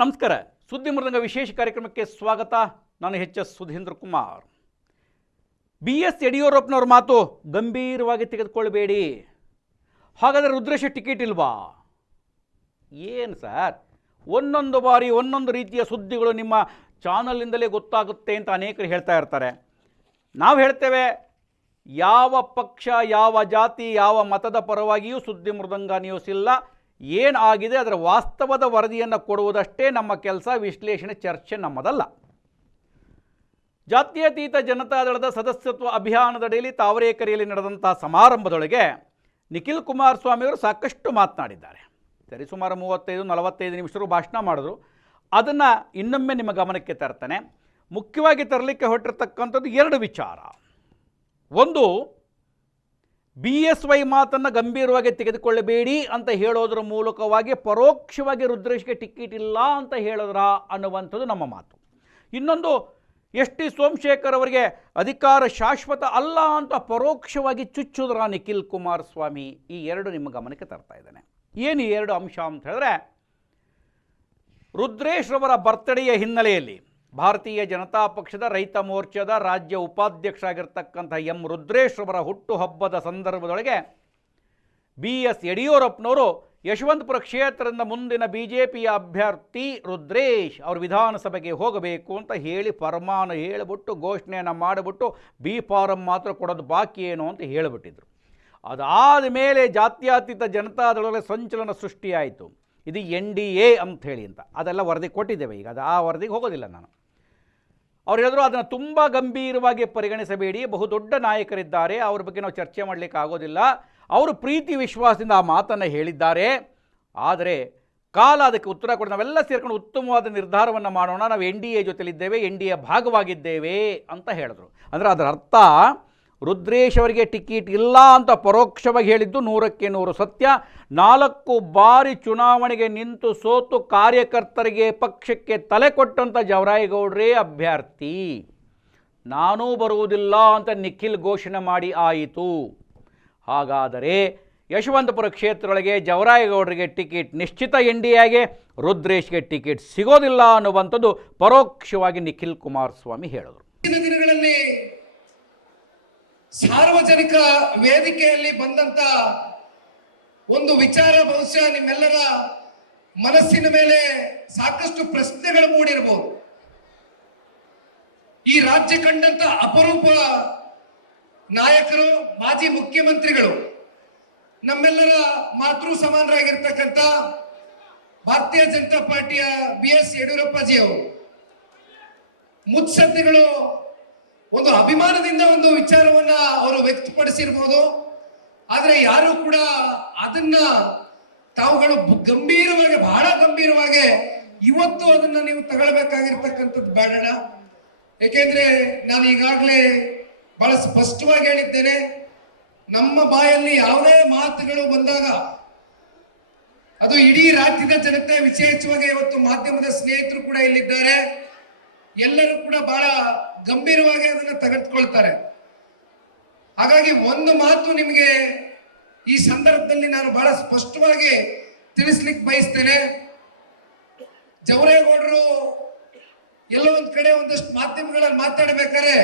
ನಮಸ್ಕಾರ. ಸುದ್ದಿ ಮೃದಂಗ ವಿಶೇಷ ಕಾರ್ಯಕ್ರಮಕ್ಕೆ ಸ್ವಾಗತ. ನಾನು H S Sudhindra Kumar. B S ಯಡಿಯೂರಪ್ಪನವ್ರ ಮಾತು ಗಂಭೀರವಾಗಿ ತೆಗೆದುಕೊಳ್ಬೇಡಿ ಹಾಗಾದರೆ ರುದ್ರೇಶ ಟಿಕೆಟ್ ಇಲ್ವಾ? ಏನು ಸರ್? ಒಂದೊಂದು ಬಾರಿ, ಒಂದೊಂದು ರೀತಿಯ ಸುದ್ದಿಗಳು ನಿಮ್ಮ ಚಾನಲಿಂದಲೇ ಗೊತ್ತಾಗುತ್ತೆ ಅಂತ ಅನೇಕರು ಹೇಳ್ತಾ ಇರ್ತಾರೆ. ನಾವು ಹೇಳ್ತೇವೆ, ಯಾವ ಪಕ್ಷ, ಯಾವ ಜಾತಿ, ಯಾವ ಮತದ ಪರವಾಗಿಯೂ ಸುದ್ದಿ ಮೃದಂಗ ನ್ಯೂಸ್ ಇಲ್ಲ. ಏನು ಆಗಿದೆ ಅದರ ವಾಸ್ತವದ ವರದಿಯನ್ನು ಕೊಡುವುದಷ್ಟೇ ನಮ್ಮ ಕೆಲಸ, ವಿಶ್ಲೇಷಣೆ, ಚರ್ಚೆ ನಮ್ಮದಲ್ಲ. ಜಾತ್ಯತೀತ ಜನತಾದಳದ ಸದಸ್ಯತ್ವ ಅಭಿಯಾನದಡಿಯಲ್ಲಿ ತಾವರೇಕರೆಯಲ್ಲಿ ನಡೆದಂಥ ಸಮಾರಂಭದೊಳಗೆ ನಿಖಿಲ್ ಕುಮಾರಸ್ವಾಮಿಯವರು ಸಾಕಷ್ಟು ಮಾತನಾಡಿದ್ದಾರೆ. ಸರಿ, ಸುಮಾರು ಮೂವತ್ತೈದು, ನಲವತ್ತೈದು ನಿಮಿಷರು ಭಾಷಣ ಮಾಡಿದ್ರು. ಅದನ್ನು ಇನ್ನೊಮ್ಮೆ ನಿಮ್ಮ ಗಮನಕ್ಕೆ ತರ್ತಾನೆ. ಮುಖ್ಯವಾಗಿ ತರಲಿಕ್ಕೆ ಹೊರಟಿರ್ತಕ್ಕಂಥದ್ದು ಎರಡು ವಿಚಾರ. ಒಂದು ಬಿ ಎಸ್ ವೈ ಮಾತನ್ನು ಗಂಭೀರವಾಗಿ ತೆಗೆದುಕೊಳ್ಳಬೇಡಿ ಅಂತ ಹೇಳೋದ್ರ ಮೂಲಕವಾಗಿ ಪರೋಕ್ಷವಾಗಿ ರುದ್ರೇಶ್ಗೆ ಟಿಕೆಟ್ ಇಲ್ಲ ಅಂತ ಹೇಳಿದ್ರ ಅನ್ನುವಂಥದ್ದು ನಮ್ಮ ಮಾತು. ಇನ್ನೊಂದು, ಎಸ್ ಟಿ ಸೋಮಶೇಖರ್ ಅವರಿಗೆ ಅಧಿಕಾರ ಶಾಶ್ವತ ಅಲ್ಲ ಅಂತ ಪರೋಕ್ಷವಾಗಿ ಚುಚ್ಚುದ್ರ ನಿಖಿಲ್ ಕುಮಾರಸ್ವಾಮಿ ಈ ಎರಡು ನಿಮ್ಮ ಗಮನಕ್ಕೆ ತರ್ತಾ ಇದ್ದಾನೆ. ಏನು ಎರಡು ಅಂಶ ಅಂತ ಹೇಳಿದ್ರೆ ರುದ್ರೇಶ್ ರವರ ಬರ್ತ್ಡೇಯ ಹಿನ್ನೆಲೆಯಲ್ಲಿ ಭಾರತೀಯ ಜನತಾ ಪಕ್ಷದ ರೈತ ಮೋರ್ಚಾದ ರಾಜ್ಯ ಉಪಾಧ್ಯಕ್ಷರಾಗಿರ್ತಕ್ಕಂಥ ಎಂ ರುದ್ರೇಶ್ ಅವರ ಹುಟ್ಟುಹಬ್ಬದ ಸಂದರ್ಭದೊಳಗೆ ಬಿ ಎಸ್ ಯಡಿಯೂರಪ್ಪನವರು ಯಶವಂತಪುರ ಕ್ಷೇತ್ರದಿಂದ ಮುಂದಿನ ಬಿ ಜೆ ಪಿಯ ಅಭ್ಯರ್ಥಿ ರುದ್ರೇಶ್ ಅವರು ವಿಧಾನಸಭೆಗೆ ಹೋಗಬೇಕು ಅಂತ ಹೇಳಿ ಫರ್ಮಾನ ಹೇಳಿಬಿಟ್ಟು, ಘೋಷಣೆಯನ್ನು ಮಾಡಿಬಿಟ್ಟು, ಬಿ ಫಾರಂ ಮಾತ್ರ ಕೊಡೋದು ಬಾಕಿ ಏನು ಅಂತ ಹೇಳಿಬಿಟ್ಟಿದ್ರು. ಅದಾದ ಮೇಲೆ ಜಾತ್ಯತೀತ ಜನತಾದಳದಲ್ಲಿ ಸಂಚಲನ ಸೃಷ್ಟಿಯಾಯಿತು. ಇದು ಎನ್ ಡಿ ಎ ಅಂಥೇಳಿ ಅಂತ. ಅದೆಲ್ಲ ವರದಿ ಕೊಟ್ಟಿದ್ದೇವೆ ಈಗ. ಅದು ಆ ವರದಿಗೆ ಹೋಗೋದಿಲ್ಲ ನಾನು. ಅವ್ರು ಹೇಳಿದ್ರು ಅದನ್ನು ತುಂಬ ಗಂಭೀರವಾಗಿ ಪರಿಗಣಿಸಬೇಡಿ, ಬಹುದೊಡ್ಡ ನಾಯಕರಿದ್ದಾರೆ, ಅವ್ರ ಬಗ್ಗೆ ನಾವು ಚರ್ಚೆ ಮಾಡಲಿಕ್ಕೆ ಆಗೋದಿಲ್ಲ. ಅವರು ಪ್ರೀತಿ ವಿಶ್ವಾಸದಿಂದ ಆ ಮಾತನ್ನು ಹೇಳಿದ್ದಾರೆ. ಆದರೆ ಕಾಲ ಅದಕ್ಕೆ ಉತ್ತರ ಕೊಡಿ, ನಾವೆಲ್ಲ ಸೇರ್ಕೊಂಡು ಉತ್ತಮವಾದ ನಿರ್ಧಾರವನ್ನು ಮಾಡೋಣ. ನಾವು ಎನ್ ಡಿ ಎ ಜೊತೆಲಿದ್ದೇವೆ, ಎನ್ ಡಿ ಎ ಭಾಗವಾಗಿದ್ದೇವೆ ಅಂತ ಹೇಳಿದ್ರು. ಅಂದರೆ ಅದರ ಅರ್ಥ ರುದ್ರೇಶ್ ಅವರಿಗೆ ಟಿಕೆಟ್ ಇಲ್ಲ ಅಂತ ಪರೋಕ್ಷವಾಗಿ ಹೇಳಿದ್ದು ನೂರಕ್ಕೆ ನೂರು ಸತ್ಯ. ನಾಲ್ಕು ಬಾರಿ ಚುನಾವಣೆಗೆ ನಿಂತು ಸೋತು ಕಾರ್ಯಕರ್ತರಿಗೆ ಪಕ್ಷಕ್ಕೆ ತಲೆ ಕೊಟ್ಟಂಥ ಜವರಾಯಗೌಡ್ರೇ ಅಭ್ಯರ್ಥಿ. ನಾನೂ ಬರುವುದಿಲ್ಲ ಅಂತ ನಿಖಿಲ್ ಘೋಷಣೆ ಮಾಡಿ ಆಯಿತು. ಹಾಗಾದರೆ ಯಶವಂತಪುರ ಕ್ಷೇತ್ರದೊಳಗೆ ಜವರಾಯಗೌಡರಿಗೆ ಟಿಕೆಟ್ ನಿಶ್ಚಿತ ಎನ್ ಡಿ ಎಗೆ, ರುದ್ರೇಶ್ಗೆ ಟಿಕೆಟ್ ಸಿಗೋದಿಲ್ಲ ಅನ್ನುವಂಥದ್ದು ಪರೋಕ್ಷವಾಗಿ ನಿಖಿಲ್ ಕುಮಾರಸ್ವಾಮಿ ಹೇಳಿದರು. ದಿನಗಳಲ್ಲಿ ಸಾರ್ವಜನಿಕ ವೇದಿಕೆಯಲ್ಲಿ ಬಂದಂತ ಒಂದು ವಿಚಾರ ಬಹುಶಃ ನಿಮ್ಮೆಲ್ಲರ ಮನಸ್ಸಿನ ಮೇಲೆ ಸಾಕಷ್ಟು ಪ್ರಶ್ನೆಗಳು ಮೂಡಿರಬಹುದು. ಈ ರಾಜ್ಯ ಕಂಡಂತ ಅಪರೂಪ ನಾಯಕರು, ಮಾಜಿ ಮುಖ್ಯಮಂತ್ರಿಗಳು, ನಮ್ಮೆಲ್ಲರ ಮಾತೃ ಸಮಾನರಾಗಿರ್ತಕ್ಕಂಥ ಭಾರತೀಯ ಜನತಾ ಪಾರ್ಟಿಯ ಬಿ ಎಸ್ ಯಡಿಯೂರಪ್ಪಾಜಿ ಅವರು ಮುತ್ಸದ್ದಿಗಳು ಒಂದು ಅಭಿಮಾನದಿಂದ ಒಂದು ವಿಚಾರವನ್ನ ಅವರು ವ್ಯಕ್ತಪಡಿಸಿರ್ಬೋದು. ಆದರೆ ಯಾರು ಕೂಡ ಅದನ್ನ ತಾವುಗಳು ಗಂಭೀರವಾಗಿ, ಬಹಳ ಗಂಭೀರವಾಗಿ ಇವತ್ತು ಅದನ್ನ ನೀವು ತಗೊಳ್ಬೇಕಾಗಿರ್ತಕ್ಕಂಥದ್ದು ಬೇಡಣ ಏಕೆಂದ್ರೆ ನಾನು ಈಗಾಗಲೇ ಬಹಳ ಸ್ಪಷ್ಟವಾಗಿ ಹೇಳಿದ್ದೇನೆ, ನಮ್ಮ ಬಾಯಲ್ಲಿ ಯಾವುದೇ ಮಾತುಗಳು ಬಂದಾಗ ಅದು ಇಡೀ ರಾಜ್ಯದ ಜನತೆ ವಿಶೇಷವಾಗಿ ಇವತ್ತು ಮಾಧ್ಯಮದ ಸ್ನೇಹಿತರು ಕೂಡ ಇಲ್ಲಿದ್ದಾರೆ. ಎಲ್ಲರೂ ಕೂಡ ಬಹಳ ಗಂಭೀರವಾಗಿ ಅದನ್ನ ತೆಗೆದುಕೊಳ್ತಾರೆ. ಹಾಗಾಗಿ ಒಂದು ಮಾತು ನಿಮಗೆ ಈ ಸಂದರ್ಭದಲ್ಲಿ ನಾನು ಬಹಳ ಸ್ಪಷ್ಟವಾಗಿ ತಿಳಿಸ್ಲಿಕ್ಕೆ ಬಯಸ್ತೇನೆ. ಜವರೇಗೌಡರು ಎಲ್ಲೋ ಒಂದ್ ಕಡೆ ಒಂದಷ್ಟು ಮಾಧ್ಯಮಗಳಲ್ಲಿ ಮಾತಾಡ್ಬೇಕಾದ್ರೆ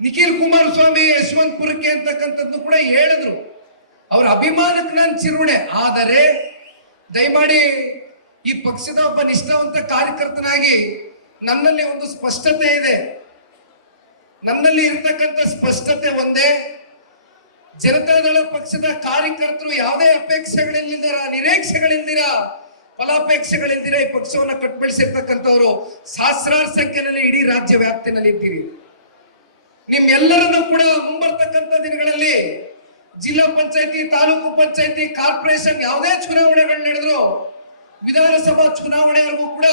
ನಿಖಿಲ್ ಕುಮಾರಸ್ವಾಮಿ ಯಶವಂತಪುರಕ್ಕೆ ಅಂತಕ್ಕಂಥದ್ದು ಕೂಡ ಹೇಳಿದ್ರು. ಅವ್ರ ಅಭಿಮಾನಕ್ಕೆ ನಾನು ಚಿರುಣೆ. ಆದರೆ ದಯಮಾಡಿ ಈ ಪಕ್ಷದ ಒಬ್ಬ ನಿಷ್ಠಾವಂತ ಕಾರ್ಯಕರ್ತನಾಗಿ ನನ್ನಲ್ಲಿ ಒಂದು ಸ್ಪಷ್ಟತೆ ಇದೆ. ನನ್ನಲ್ಲಿ ಇರ್ತಕ್ಕಂಥ ಸ್ಪಷ್ಟತೆ ಒಂದೇ. ಜನತಾದಳ ಪಕ್ಷದ ಕಾರ್ಯಕರ್ತರು ಯಾವುದೇ ಅಪೇಕ್ಷೆಗಳಿಲ್ದಿರ, ನಿರೀಕ್ಷೆಗಳಿಲ್ದಿರ, ಫಲಾಪೇಕ್ಷೆಗಳಿಲ್ದಿರ ಈ ಪಕ್ಷವನ್ನು ಕಟ್ಬೆಳೆಸಿರ್ತಕ್ಕಂಥವ್ರು ಸಹಸ್ರಾರು ಸಂಖ್ಯೆಯಲ್ಲಿ ಇಡೀ ರಾಜ್ಯ ವ್ಯಾಪ್ತಿನಲ್ಲಿ ಇದ್ದೀರಿ. ನಿಮ್ಮೆಲ್ಲರನ್ನು ಕೂಡ ಮುಂಬರ್ತಕ್ಕಂಥ ದಿನಗಳಲ್ಲಿ ಜಿಲ್ಲಾ ಪಂಚಾಯತಿ, ತಾಲೂಕು ಪಂಚಾಯತಿ, ಕಾರ್ಪೊರೇಷನ್ ಯಾವುದೇ ಚುನಾವಣೆಗಳು ನಡೆದ್ರು ವಿಧಾನಸಭಾ ಚುನಾವಣೆವರೆಗೂ ಕೂಡ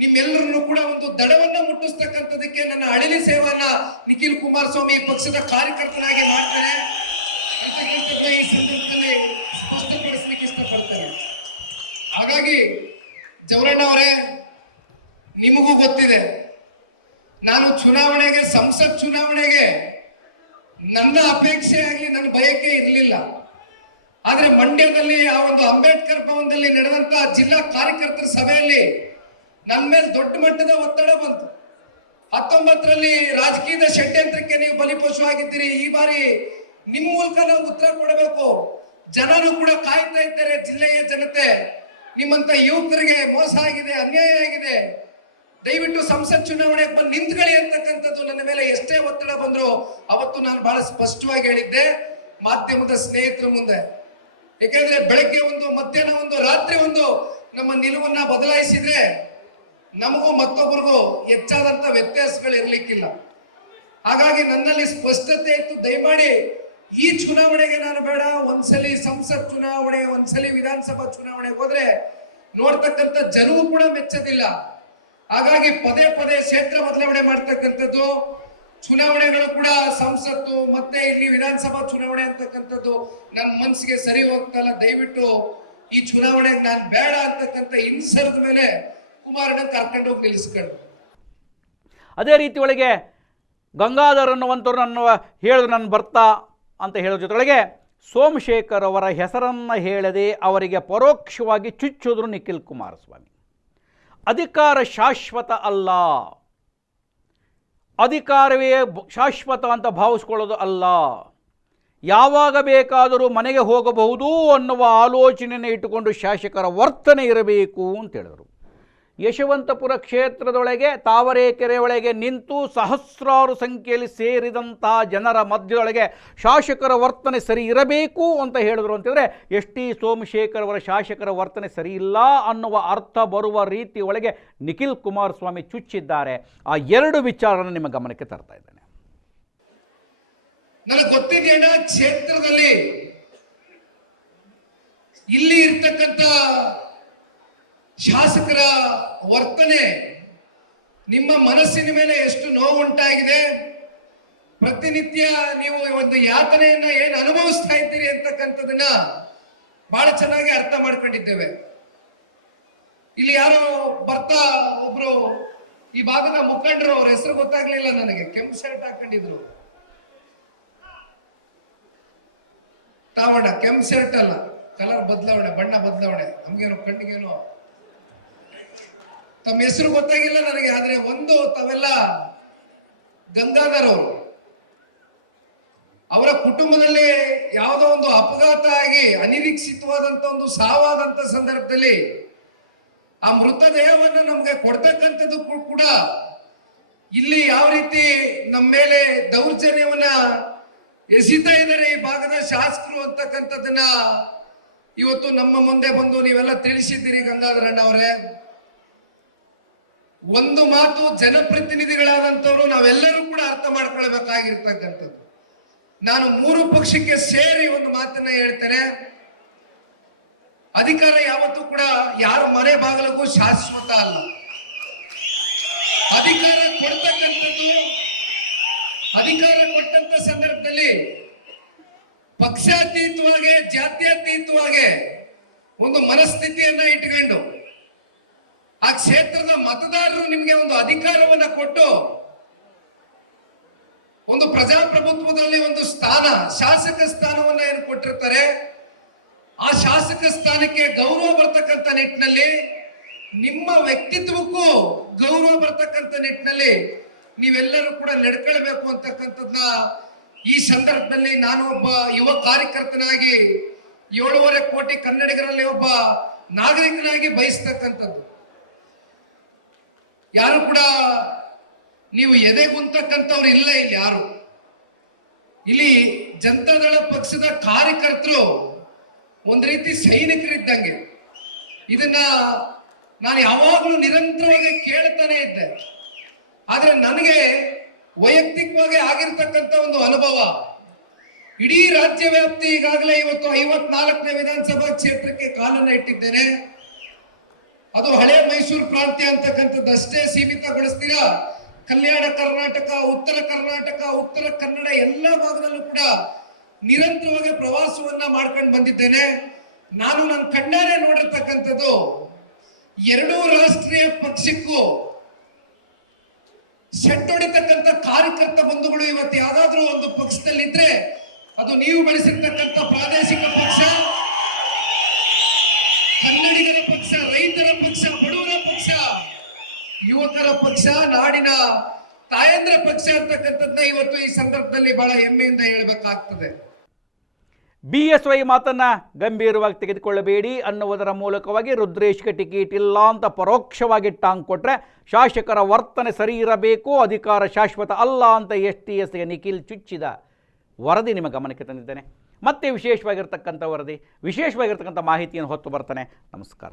ನಿಮ್ಮೆಲ್ಲರನ್ನು ಕೂಡ ಒಂದು ದಡವನ್ನ ಮುಟ್ಟಿಸ್ತಕ್ಕಂಥದಕ್ಕೆ ನನ್ನ ಅಳಿಲಿ ಸೇವನ್ನ ನಿಖಿಲ್ ಕುಮಾರಸ್ವಾಮಿ ಪಕ್ಷದ ಕಾರ್ಯಕರ್ತನಾಗಿ ಮಾಡ್ತಾರೆ. ಈ ಸ್ಪಷ್ಟಪಡಿಸ್ಲಿಕ್ಕೆ ಇಷ್ಟಪಡ್ತಾರೆ ಹಾಗಾಗಿ ಜವರಣ್ಣ ಅವರೇ, ನಿಮಗೂ ಗೊತ್ತಿದೆ, ನಾನು ಚುನಾವಣೆಗೆ, ಸಂಸತ್ ಚುನಾವಣೆಗೆ ನನ್ನ ಅಪೇಕ್ಷೆ ಆಗಲಿ ನನ್ನ ಬಯಕೆ ಇರಲಿಲ್ಲ. ಆದ್ರೆ ಮಂಡ್ಯದಲ್ಲಿ ಆ ಒಂದು ಅಂಬೇಡ್ಕರ್ ಭವನದಲ್ಲಿ ನಡೆದಂತ ಜಿಲ್ಲಾ ಕಾರ್ಯಕರ್ತರ ಸಭೆಯಲ್ಲಿ ನನ್ನ ಮೇಲೆ ದೊಡ್ಡ ಮಟ್ಟದ ಒತ್ತಡ ಬಂತು. ಹತ್ತೊಂಬತ್ತರಲ್ಲಿ ರಾಜಕೀಯದ ಷಡ್ಯಂತ್ರಕ್ಕೆ ನೀವು ಬಲಿಪಶು ಆಗಿದ್ದೀರಿ ಈ ಬಾರಿ ನಿಮ್ಮ ಮೂಲಕ ನಾವು ಉತ್ತರ ಕೊಡಬೇಕು. ಜನರು ಕೂಡ ಕಾಯ್ತಾ ಇದ್ದಾರೆ ಜಿಲ್ಲೆಯ ಜನತೆ. ನಿಮ್ಮಂತ ಯುವಕರಿಗೆ ಮೋಸ ಆಗಿದೆ, ಅನ್ಯಾಯ ಆಗಿದೆ. ದಯವಿಟ್ಟು ಸಂಸತ್ ಚುನಾವಣೆಗೆ ಬಂದು ನಿಂತ್ಕೊಳ್ಳಿ ಅಂತಕ್ಕಂಥದ್ದು ನನ್ನ ಮೇಲೆ ಎಷ್ಟೇ ಒತ್ತಡ ಬಂದ್ರು ಅವತ್ತು ನಾನು ಬಹಳ ಸ್ಪಷ್ಟವಾಗಿ ಹೇಳಿದ್ದೆ. ಮಾಧ್ಯಮದ ಸ್ನೇಹಿತರ ಮುಂದೆ. ಯಾಕೆಂದ್ರೆ ಬೆಳಗ್ಗೆ ಒಂದು, ಮಧ್ಯಾಹ್ನ ಒಂದು, ರಾತ್ರಿ ಒಂದು ನಮ್ಮ ನಿಲುವನ್ನ ಬದಲಾಯಿಸಿದ್ರೆ ನಮಗೂ ಮತ್ತೊಬ್ಬರಿಗೂ ಹೆಚ್ಚಾದಂತ ವ್ಯತ್ಯಾಸಗಳು ಇರ್ಲಿಕ್ಕಿಲ್ಲ ಹಾಗಾಗಿ ನನ್ನಲ್ಲಿ ಸ್ಪಷ್ಟತೆ ಇತ್ತು. ದಯಮಾಡಿ ಈ ಚುನಾವಣೆಗೆ ನಾನು ಬೇಡ. ಒಂದ್ಸಲಿ ಸಂಸತ್ ಚುನಾವಣೆ, ಒಂದ್ಸಲಿ ವಿಧಾನಸಭಾ ಚುನಾವಣೆಗೆ ಹೋದ್ರೆ ನೋಡ್ತಕ್ಕಂಥ ಜನವು ಕೂಡ ಮೆಚ್ಚದಿಲ್ಲ. ಹಾಗಾಗಿ ಪದೇ ಪದೇ ಕ್ಷೇತ್ರ ಬದಲಾವಣೆ ಮಾಡ್ತಕ್ಕಂಥದ್ದು, ಚುನಾವಣೆಗಳು ಕೂಡ ಸಂಸತ್ತು ಮತ್ತೆ ಇಲ್ಲಿ ವಿಧಾನಸಭಾ ಚುನಾವಣೆ ಅಂತಕ್ಕಂಥದ್ದು ನನ್ನ ಮನಸ್ಸಿಗೆ ಸರಿ ಹೋಗ್ತಲ್ಲ ದಯವಿಟ್ಟು ಈ ಚುನಾವಣೆಗೆ ನಾನು ಬೇಡ ಅಂತಕ್ಕಂಥ ಇನ್ಸರ್ದ ಮೇಲೆ ಕುಮಾರಣ್ಣ ಕರ್ಕೊಂಡು ಹೋಗಿ ನಿಲ್ಲಿಸ್ಕೊಂಡು. ಅದೇ ರೀತಿ ಒಳಗೆ ಗಂಗಾಧರ್ ಅನ್ನುವಂಥವ್ರು ನನ್ನ ಹೇಳಿದ್ರು ನನ್ನ ಬರ್ತಾ ಅಂತ ಹೇಳೋ ಜೊತೆಗೆ ಸೋಮಶೇಖರ್ ಅವರ ಹೆಸರನ್ನು ಹೇಳದೆ ಅವರಿಗೆ ಪರೋಕ್ಷವಾಗಿ ಚುಚ್ಚಿದ್ರು ನಿಖಿಲ್ ಕುಮಾರಸ್ವಾಮಿ. ಅಧಿಕಾರ ಶಾಶ್ವತ ಅಲ್ಲ. ಅಧಿಕಾರವೇ ಶಾಶ್ವತ ಅಂತ ಭಾವಿಸ್ಕೊಳ್ಳೋದು ಅಲ್ಲ. ಯಾವಾಗ ಬೇಕಾದರೂ ಮನೆಗೆ ಹೋಗಬಹುದು ಅನ್ನುವ ಆಲೋಚನೆಯನ್ನು ಇಟ್ಟುಕೊಂಡು ಶಾಸಕರ ವರ್ತನೆ ಇರಬೇಕು ಅಂತ ಹೇಳಿದರು. ಯಶವಂತಪುರ ಕ್ಷೇತ್ರದೊಳಗೆ ತಾವರೆಕೆರೆ ಒಳಗೆ ನಿಂತು ಸಹಸ್ರಾರು ಸಂಖ್ಯೆಯಲ್ಲಿ ಸೇರಿದಂಥ ಜನರ ಮಧ್ಯದೊಳಗೆ ಶಾಸಕರ ವರ್ತನೆ ಸರಿ ಇರಬೇಕು ಅಂತ ಹೇಳಿದ್ರು ಅಂತಂದರೆ ಎಸ್ ಟಿ ಸೋಮಶೇಖರ್ ಅವರ ಶಾಸಕರ ವರ್ತನೆ ಸರಿ ಇಲ್ಲ ಅನ್ನುವ ಅರ್ಥ ಬರುವ ರೀತಿ ಒಳಗೆ ನಿಖಿಲ್ ಕುಮಾರಸ್ವಾಮಿ ಚುಚ್ಚಿದ್ದಾರೆ. ಆ ಎರಡು ವಿಚಾರನ ನಿಮ್ಮ ಗಮನಕ್ಕೆ ತರ್ತಾ ಇದ್ದೇನೆ. ನನಗೆ ಗೊತ್ತಿದೆಯಣ್ಣ ಕ್ಷೇತ್ರದಲ್ಲಿ ಇಲ್ಲಿ ಇರ್ತಕ್ಕಂಥ ಶಾಸಕರ ವರ್ತನೆ ನಿಮ್ಮ ಮನಸ್ಸಿನ ಮೇಲೆ ಎಷ್ಟು ನೋವು ಉಂಟಾಗಿದೆ ಪ್ರತಿನಿತ್ಯ ನೀವು ಒಂದು ಯಾತನೆಯನ್ನ ಏನು ಅನುಭವಿಸ್ತಾ ಇದ್ದೀರಿ ಅಂತಕ್ಕಂಥದನ್ನ ಬಹಳ ಚೆನ್ನಾಗಿ ಅರ್ಥ ಮಾಡ್ಕೊಂಡಿದ್ದೇವೆ. ಇಲ್ಲಿ ಯಾರೋ ಬರ್ತಾ ಒಬ್ರು ಈ ಭಾಗದ ಮುಖಂಡರು ಅವ್ರ ಹೆಸರು ಗೊತ್ತಾಗ್ಲಿಲ್ಲ ನನಗೆ. ಕೆಂಪು ಶರ್ಟ್ ಹಾಕೊಂಡಿದ್ರು. ತಾವಣ್ಣ, ಕೆಂಪು ಶರ್ಟ್ ಅಲ್ಲ, ಕಲರ್ ಬದಲಾವಣೆ, ಬಣ್ಣ ಬದಲಾವಣೆ. ನಮ್ಗೇನು ಕಣ್ಣಿಗೇನು ತಮ್ಮ ಹೆಸರು ಗೊತ್ತಾಗಿಲ್ಲ ನನಗೆ, ಆದರೆ ಒಂದು ತಾವೆಲ್ಲ ಗಂಗಾಧರ್ ಅವರು. ಅವರ ಕುಟುಂಬದಲ್ಲಿ ಯಾವುದೋ ಒಂದು ಅಪಘಾತ ಆಗಿ ಅನಿರೀಕ್ಷಿತವಾದಂತ ಒಂದು ಸಾವಾದಂತ ಸಂದರ್ಭದಲ್ಲಿ ಆ ಮೃತದೇಹವನ್ನು ನಮಗೆ ಕೊಡ್ತಕ್ಕಂಥದ್ದು ಕೂಡ ಇಲ್ಲಿ ಯಾವ ರೀತಿ ನಮ್ಮ ಮೇಲೆ ದೌರ್ಜನ್ಯವನ್ನ ಎಸಿತಾ ಇದ್ದಾರೆ ಈ ಭಾಗದ ಶಾಸಕರು ಅಂತಕ್ಕಂಥದ್ದನ್ನ ಇವತ್ತು ನಮ್ಮ ಮುಂದೆ ಬಂದು ನೀವೆಲ್ಲ ತಿಳಿಸಿದ್ದೀರಿ ಗಂಗಾಧರಣ್ಣ ಅವರೇ ಒಂದು ಮಾತು ಜನಪ್ರತಿನಿಧಿಗಳಾದಂಥವ್ರು ನಾವೆಲ್ಲರೂ ಕೂಡ ಅರ್ಥ ಮಾಡ್ಕೊಳ್ಬೇಕಾಗಿರ್ತಕ್ಕಂಥದ್ದು. ನಾನು ಮೂರು ಪಕ್ಷಕ್ಕೆ ಸೇರಿ ಒಂದು ಮಾತನ್ನ ಹೇಳ್ತೇನೆ. ಅಧಿಕಾರ ಯಾವತ್ತೂ ಕೂಡ ಯಾರು ಮನೆ ಬಾಗಿಲಿಗೂ ಶಾಶ್ವತ ಅಲ್ಲ. ಅಧಿಕಾರ ಕೊಡ್ತಕ್ಕಂಥದ್ದು, ಅಧಿಕಾರ ಕೊಟ್ಟಂತ ಸಂದರ್ಭದಲ್ಲಿ ಪಕ್ಷಾತೀತವಾಗಿ, ಜಾತ್ಯತೀತವಾಗಿ ಒಂದು ಮನಸ್ಥಿತಿಯನ್ನ ಇಟ್ಕೊಂಡು ಆ ಕ್ಷೇತ್ರದ ಮತದಾರರು ನಿಮಗೆ ಒಂದು ಅಧಿಕಾರವನ್ನ ಕೊಟ್ಟು ಒಂದು ಪ್ರಜಾಪ್ರಭುತ್ವದಲ್ಲಿ ಒಂದು ಸ್ಥಾನ, ಶಾಸಕ ಸ್ಥಾನವನ್ನ ಏನು ಕೊಟ್ಟಿರ್ತಾರೆ, ಆ ಶಾಸಕ ಸ್ಥಾನಕ್ಕೆ ಗೌರವ ಬರ್ತಕ್ಕಂಥ ನಿಟ್ಟಿನಲ್ಲಿ ನಿಮ್ಮ ವ್ಯಕ್ತಿತ್ವಕ್ಕೂ ಗೌರವ ಬರ್ತಕ್ಕಂಥ ನಿಟ್ಟಿನಲ್ಲಿ ನೀವೆಲ್ಲರೂ ಕೂಡ ನಡ್ಕೊಳ್ಬೇಕು ಅಂತಕ್ಕಂಥದ್ನ ಈ ಸಂದರ್ಭದಲ್ಲಿ ನಾನು ಒಬ್ಬ ಯುವ ಕಾರ್ಯಕರ್ತನಾಗಿ ಏಳೂವರೆ ಕೋಟಿ ಕನ್ನಡಿಗರಲ್ಲಿ ಒಬ್ಬ ನಾಗರಿಕನಾಗಿ ಬಯಸ್ತಕ್ಕಂಥದ್ದು. ಯಾರು ಕೂಡ ನೀವು ಎದೆ ಎದೆಗುಂತಕ್ಕಂಥವ್ರು ಇಲ್ಲ ಇಲ್ಲಿ ಯಾರು. ಇಲ್ಲಿ ಜನತಾದಳ ಪಕ್ಷದ ಕಾರ್ಯಕರ್ತರು ಒಂದು ರೀತಿ ಸೈನಿಕರಿದ್ದಂಗೆ. ಇದನ್ನ ನಾನು ಯಾವಾಗಲೂ ನಿರಂತರವಾಗಿ ಕೇಳ್ತಾನೆ ಇದ್ದೆ. ಆದ್ರೆ ನನಗೆ ವೈಯಕ್ತಿಕವಾಗಿ ಆಗಿರ್ತಕ್ಕಂಥ ಒಂದು ಅನುಭವ, ಇಡೀ ರಾಜ್ಯ ವ್ಯಾಪ್ತಿ ಈಗಾಗಲೇ ಇವತ್ತು ಐವತ್ನಾಲ್ಕನೇ ವಿಧಾನಸಭಾ ಕ್ಷೇತ್ರಕ್ಕೆ ಕಾಲನ್ನ ಇಟ್ಟಿದ್ದೇನೆ. ಅದು ಹಳೆ ಮೈಸೂರು ಪ್ರಾಂತ್ಯ ಅಂತಕ್ಕಂಥದ್ದಷ್ಟೇ ಸೀಮಿತಗೊಳಿಸ್ತೀರಾ? ಕಲ್ಯಾಣ ಕರ್ನಾಟಕ, ಉತ್ತರ ಕರ್ನಾಟಕ, ಉತ್ತರ ಕನ್ನಡ ಎಲ್ಲ ಭಾಗದಲ್ಲೂ ಕೂಡ ನಿರಂತರವಾಗಿ ಪ್ರವಾಸವನ್ನ ಮಾಡ್ಕೊಂಡು ಬಂದಿದ್ದೇನೆ. ನಾನು ನನ್ನ ಕಣ್ಣಾರೆ ನೋಡಿರ್ತಕ್ಕಂಥದ್ದು ಎರಡೂ ರಾಷ್ಟ್ರೀಯ ಪಕ್ಷಕ್ಕೂ ಸೆಟ್ ಹೊಡಿತಕ್ಕಂಥ ಕಾರ್ಯಕರ್ತ ಬಂಧುಗಳು ಇವತ್ತು ಯಾವ್ದಾದ್ರೂ ಒಂದು ಪಕ್ಷದಲ್ಲಿದ್ರೆ ಅದು ನೀವು ಬೆಳೆಸಿರ್ತಕ್ಕಂಥ ಪ್ರಾದೇಶಿಕ ಪಕ್ಷ, ಕನ್ನಡಿಗರ ಪಕ್ಷ ಯುವಕರ ಪಕ್ಷ, ನಾಡಿನ ತಾಯಂದ್ರ ಪಕ್ಷ ಅಂತಕ್ಕಂಥದ್ದ ಇವತ್ತು ಈ ಸಂದರ್ಭದಲ್ಲಿ ಬಹಳ ಹೆಮ್ಮೆಯಿಂದ ಹೇಳಬೇಕಾಗ್ತದೆ. ಬಿ ಎಸ್ ವೈ ಮಾತನ್ನು ಗಂಭೀರವಾಗಿ ತೆಗೆದುಕೊಳ್ಳಬೇಡಿ ಅನ್ನುವುದರ ಮೂಲಕವಾಗಿ ರುದ್ರೇಶ್ಗೆ ಟಿಕೆಟ್ ಇಲ್ಲ ಅಂತ ಪರೋಕ್ಷವಾಗಿ ಟಾಂಗ್ ಕೊಟ್ಟರೆ ಶಾಸಕರ ವರ್ತನೆ ಸರಿ ಇರಬೇಕು, ಅಧಿಕಾರ ಶಾಶ್ವತ ಅಲ್ಲ ಅಂತ ಎಸ್ ಟಿ ಎಸ್ಗೆ ನಿಖಿಲ್ ಚುಚ್ಚಿದ ವರದಿ ನಿಮ್ಮ ಗಮನಕ್ಕೆ ತಂದಿದ್ದೇನೆ. ಮತ್ತೆ ವಿಶೇಷವಾಗಿರ್ತಕ್ಕಂಥ ವರದಿ, ವಿಶೇಷವಾಗಿರ್ತಕ್ಕಂಥ ಮಾಹಿತಿಯನ್ನು ಹೊತ್ತು ಬರ್ತಾನೆ. ನಮಸ್ಕಾರ.